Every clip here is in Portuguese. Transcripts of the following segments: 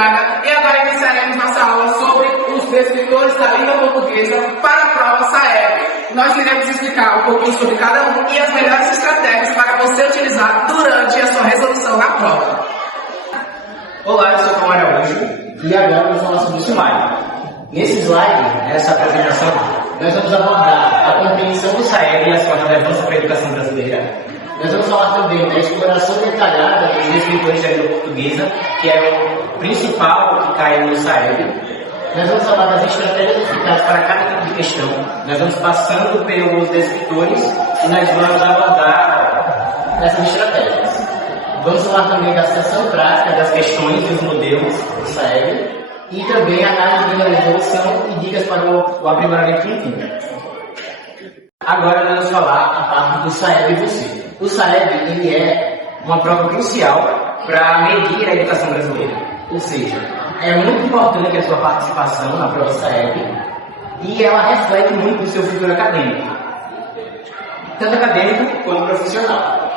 Braga e agora iniciaremos nossa aula sobre os descritores da língua portuguesa para a prova SAEB. Nós iremos explicar um pouquinho sobre cada um e as melhores estratégias para você utilizar durante a sua resolução na prova. Olá, eu sou o Camargo Araújo e agora vamos falar sobre o sumário. Nesse slide, nessa apresentação, nós vamos abordar a compreensão do SAEB e a sua relevância para a educação brasileira. Nós vamos falar também da exploração detalhada dos descritores da língua portuguesa, que é o principal que cai no SAEB. Nós vamos falar das estratégias eficazes para cada tipo de questão. Nós vamos passando pelos descritores e nós vamos abordar essas estratégias. Vamos falar também da seção prática das questões e os modelos do SAEB e também a análise da resolução e dicas para o aprimoramento contínuo. Agora nós vamos falar a parte do SAEB e você. O SAEB ele é uma prova crucial para medir a educação brasileira. Ou seja, é muito importante a sua participação na prova SAEB e ela reflete muito o seu futuro acadêmico, tanto acadêmico quanto profissional.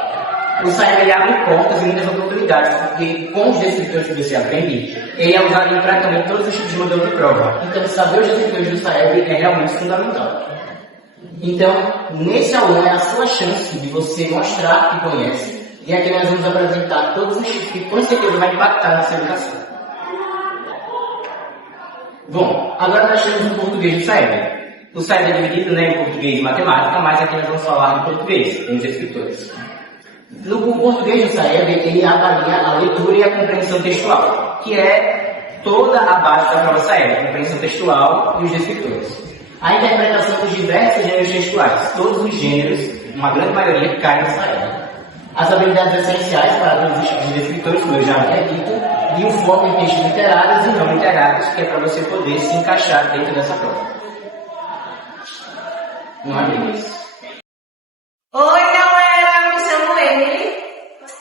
O SAEB ele abre portas e muitas oportunidades, porque com os descritores que você aprende, ele é usado em praticamente todos os tipos de modelo de prova. Então, saber os descritores do SAEB é realmente fundamental. Então, nesse aula é a sua chance de você mostrar que conhece, e aqui nós vamos apresentar todos os tipos que com certeza vai impactar na sua educação. Bom, agora nós temos o português do SAEB. O SAEB é dividido em português e matemática, mas aqui nós vamos falar em português, com os escritores. No português do SAEB, ele avalia a leitura e a compreensão textual, que é toda a base da prova SAEB, a compreensão textual e os descritores. A interpretação dos diversos gêneros textuais, todos os gêneros, uma grande maioria, caem no SAEB. As habilidades essenciais para todos os tipos de descritores, como eu já havia dito, e o foco em textos literários e não literários, que é para você poder se encaixar dentro dessa prova. Não é isso. Oi, galera! Me chamo Emily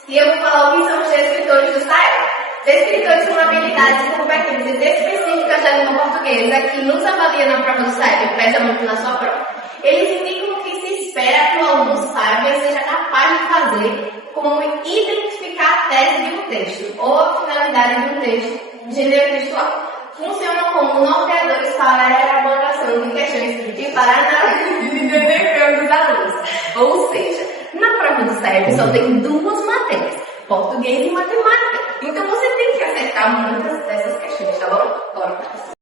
e eu vou falar o que são os descritores do SAEB. Descritores são habilidades e competências específicas da língua portuguesa que nos avalia na prova do SAEB, pesa muito na sua prova. Eles indicam o que se espera que o aluno saiba e seja capaz de fazer, como identificar a tese de um texto ou a finalidade de um texto, gênero textual. Funcionam como norteadores para a elaboração de questões e para a análise de desempenho dos alunos. Ou seja, na prova do SAEB só tem duas matérias, português e matemática. Então você tem que acertar muitas dessas questões, tá bom? Bora para isso.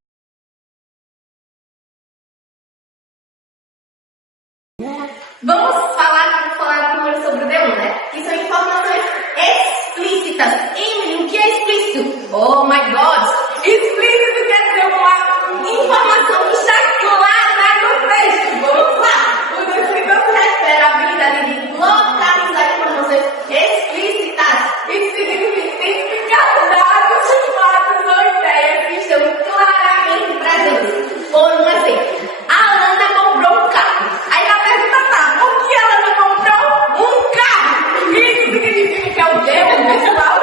Vou falar primeiro sobre o D1, né? Que são informações explícitas. Emily, o que é explícito? Oh my God! Explícito quer dizer uma informação que está clara no texto. Vamos lá! O descritor se refere à habilidade de localizar informações explícitas. Isso significa identificar dados, fatos ou ideias que estão claramente presentes. Por um exemplo, a Ana comprou um carro. Aí a pergunta tá, por que ela não comprou um carro? Isso significa que é o quê, pessoal?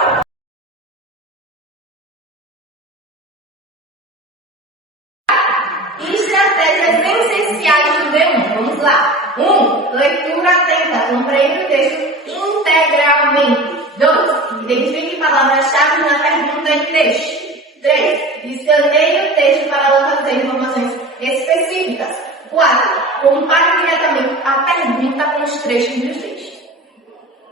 Estratégias essenciais do D1. Vamos lá. 1. Leitura atenta. Compreenda o texto integralmente. 2. Identifique palavras-chave na pergunta e texto. 3. Escaneie o texto para localizar informações específicas. 4. Compare diretamente a pergunta com os trechos do texto.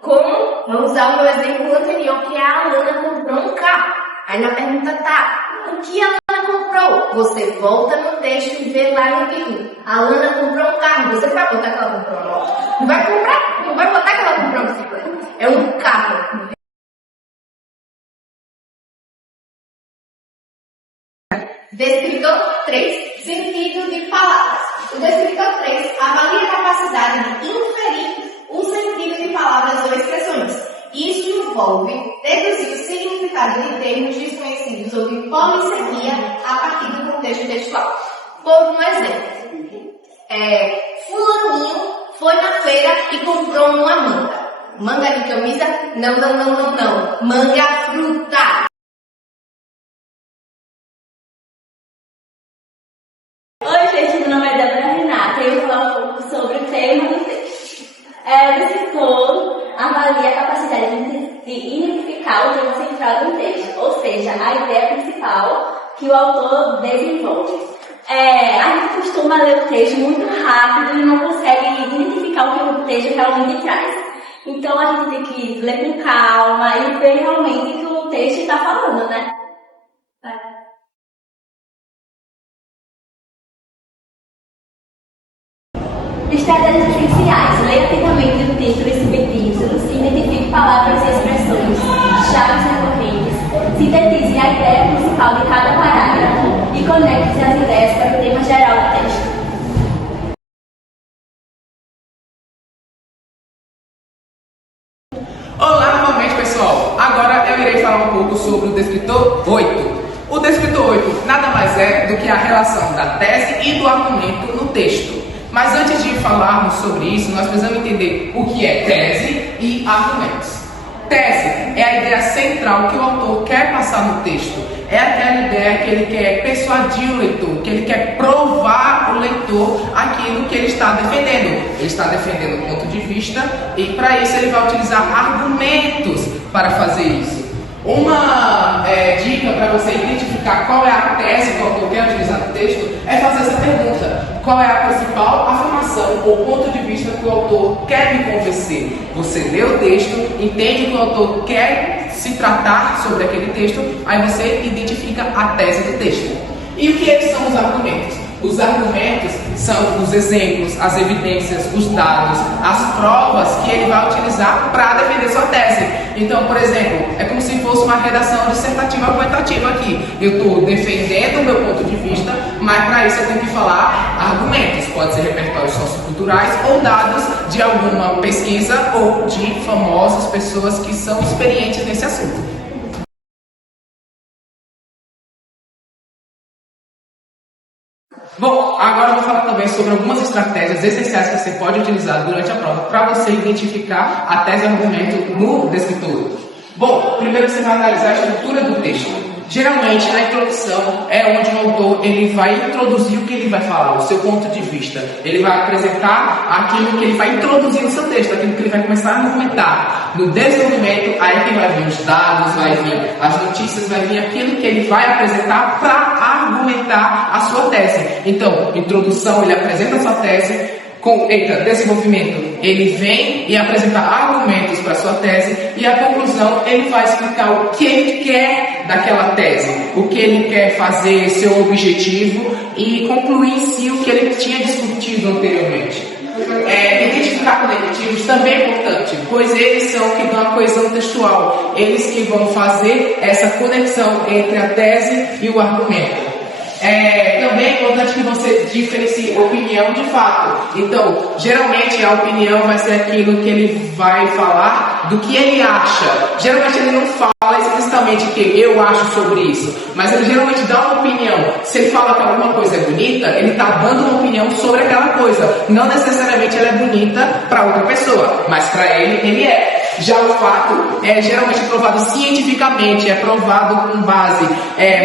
Como? Vamos usar o meu exemplo anterior, que é a Alana comprou um carro. Aí na pergunta tá, o que a Alana comprou? Você volta no texto e vê lá no título. A Alana comprou um carro. Você vai botar que ela comprou uma moto? Não vai comprar? Não vai botar que ela comprou uma bicicleta. É um carro. Descritor 3. Sentido de palavras. O descritor 3 avalia a capacidade de inferir o sentido de palavras ou expressões. Isso envolve deduzir o significado de termos desconhecidos ou de polissemia a partir do contexto textual. Por um exemplo, fulaninho foi na feira e comprou uma manga. Manga de camisa? Não. Manga fruta. Oi, gente, meu nome é Débora Renata e eu vou falar um pouco sobre o tema do texto. O escritor avalia a capacidade de identificar o tema central do texto, ou seja, a ideia principal ler o texto muito rápido e não consegue identificar o que o texto realmente traz. Então a gente tem que ler com calma e ver realmente o que o texto está falando, né? Estratégias essenciais. Leia atentamente o título e subtítulos, identifique palavras e expressões, chaves recorrentes, sintetize a ideia principal de cada parágrafo e conecte as ideias para o tema geral do texto. Olá novamente, pessoal! Agora eu irei falar um pouco sobre o descritor 8. O descritor 8 nada mais é do que a relação da tese e do argumento no texto. Mas antes de falarmos sobre isso, nós precisamos entender o que é tese e argumentos. Tese é a ideia central que o autor quer passar no texto. É aquela ideia que ele quer persuadir o leitor, que ele quer provar ao leitor aquilo que ele está defendendo. Ele está defendendo um ponto de vista e para isso ele vai utilizar argumentos para fazer isso. Uma dica para você identificar qual é a tese que o autor quer utilizar no texto é fazer essa pergunta. Qual é a principal afirmação ou ponto de vista que o autor quer me convencer? Você lê o texto, entende que o autor quer se tratar sobre aquele texto, aí você identifica a tese do texto. E o que eles são os argumentos? Os argumentos são os exemplos, as evidências, os dados, as provas que ele vai utilizar para defender sua tese. Então, por exemplo, é como se fosse uma redação dissertativa argumentativa aqui. Eu estou defendendo o meu ponto de vista, mas para isso eu tenho que falar argumentos. Pode ser repertórios socioculturais ou dados de alguma pesquisa ou de famosas pessoas que são experientes nesse assunto. Bom, agora eu vou falar também sobre algumas estratégias essenciais que você pode utilizar durante a prova para você identificar a tese e argumento no descritor. Bom, primeiro você vai analisar a estrutura do texto. Geralmente, na introdução é onde o autor ele vai introduzir o que ele vai falar, o seu ponto de vista. Ele vai apresentar aquilo que ele vai introduzir no seu texto, aquilo que ele vai começar a argumentar. No desenvolvimento, aí que vai vir os dados, vai vir as notícias, vai vir aquilo que ele vai apresentar para argumentar a sua tese. Então, introdução, ele apresenta a sua tese. Desenvolvimento, ele vem e apresenta argumentos para a sua tese, e a conclusão, ele vai explicar o que ele quer daquela tese, o que ele quer fazer, seu objetivo, e concluir em si o que ele tinha discutido anteriormente. Identificar conectivos também é importante, pois eles são que dão a coesão textual, eles que vão fazer essa conexão entre a tese e o argumento. Também é importante que você diferencie opinião de fato. Então, geralmente a opinião vai ser aquilo que ele vai falar do que ele acha. Geralmente ele não fala explicitamente o que eu acho sobre isso, mas ele geralmente dá uma opinião. Se ele fala que alguma coisa é bonita, ele está dando uma opinião sobre aquela coisa. Não necessariamente ela é bonita para outra pessoa, mas para ele é. Já o fato é geralmente provado cientificamente, é provado com base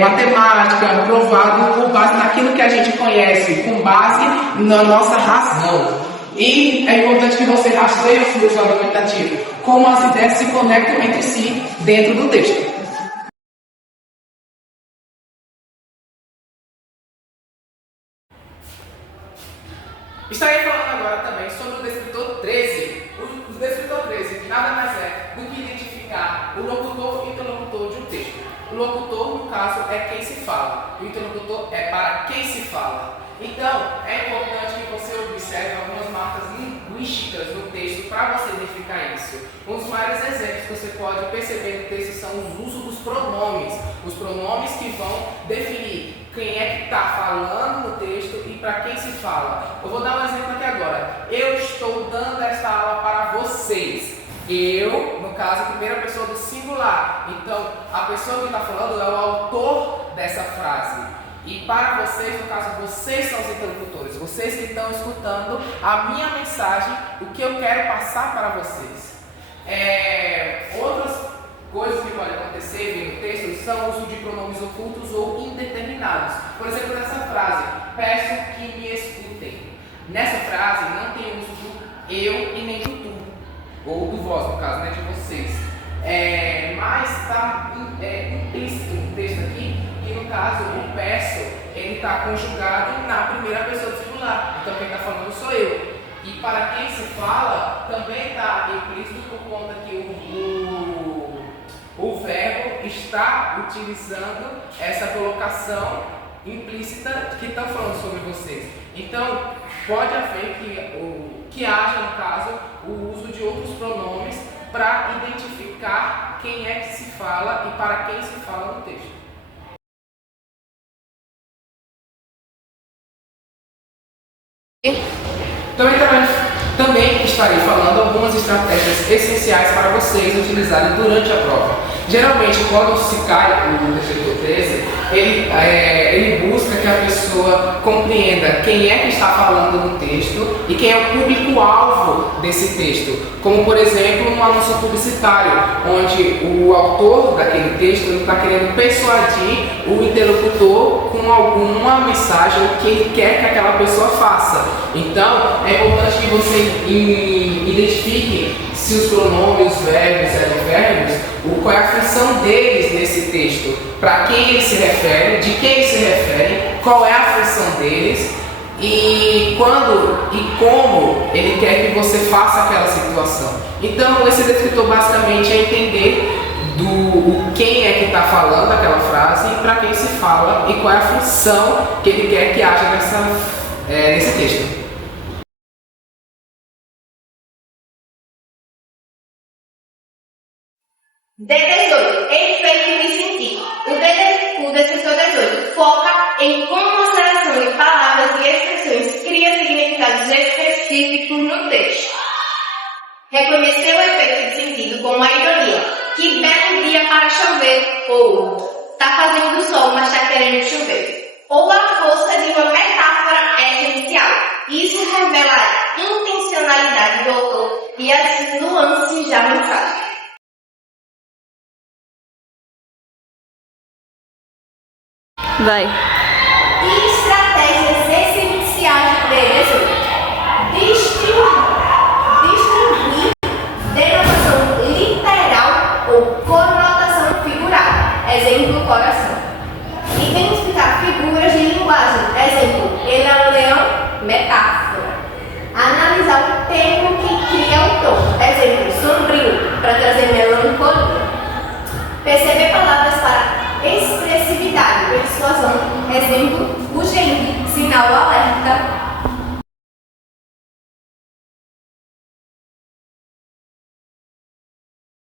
matemática, é provado com base naquilo que a gente conhece, com base na nossa razão. E é importante que você rastreie o fluxo argumentativo, como as ideias se conectam entre si dentro do texto. Estarei falando agora também sobre o descritor 13. O descritor 13 nada mais é do que identificar o locutor e interlocutor de um texto. O locutor, no caso, é quem se fala. O interlocutor é para quem se fala. Então, é importante que você observe algumas marcas linguísticas no texto para você identificar isso. Um dos maiores exemplos que você pode perceber no texto são os usos dos pronomes. Os pronomes que vão definir quem é que está falando no texto e para quem se fala. Eu vou dar um exemplo aqui agora. Eu estou dando esta aula para vocês. Eu, no caso, a primeira pessoa do singular. Então, a pessoa que está falando é o autor dessa frase. E para vocês, no caso, vocês são os interlocutores. Vocês que estão escutando a minha mensagem, o que eu quero passar para vocês. Outras coisas que podem acontecer no texto são o uso de pronomes ocultos ou indeterminados. Por exemplo, nessa frase, peço que me escutem. Nessa frase não tem uso do eu e nem do tu, ou do vós, no caso, né, de vocês. Mas está implícito no texto aqui, que no caso o peço ele está conjugado na primeira pessoa do singular. Então quem está falando sou eu. E para quem se fala, também está implícito por conta que o verbo está utilizando essa colocação implícita que está falando sobre vocês. Então, pode haver que haja, no caso, o uso de outros pronomes para identificar quem é que se fala e para quem se fala no texto. Também estarei falando algumas estratégias essenciais para vocês utilizarem durante a prova. Geralmente, quando se cai o defeitor 13, ele busca que a pessoa compreenda quem é que está falando no texto e quem é o público-alvo desse texto. Como, por exemplo, um anúncio publicitário, onde o autor daquele texto está querendo persuadir o interlocutor com alguma mensagem que ele quer que aquela pessoa faça. Então, é importante que você identifique se os pronomes, os verbos, advérbios, qual é a função deles nesse texto, para quem eles se referem, de quem eles se referem, qual é a função deles e quando e como ele quer que você faça aquela situação. Então, esse descritor basicamente é entender quem é que está falando aquela frase, para quem se fala e qual é a função que ele quer que haja nesse texto. D18. Efeito de sentido. O descritor 18 foca em como uma seleção de palavras e expressões cria significados específicos no texto. Reconheceu o efeito de sentido como a ironia. Que belo dia para chover. Ou tá fazendo sol, mas tá querendo chover. Ou a força de uma metáfora essencial. Isso revela a intencionalidade do autor e as nuances da mensagem. Vai. Estratégias essenciais de distinguir denotação literal ou conotação figurada. Exemplo, coração. Identificar figuras de linguagem. Exemplo, ele é um leão, metáfora. Analisar o termo que cria o tom. Exemplo, sombrio, para trazer melancolia. Perceber palavras para expressividade, persuasão, exemplo, urgente, sinal alerta,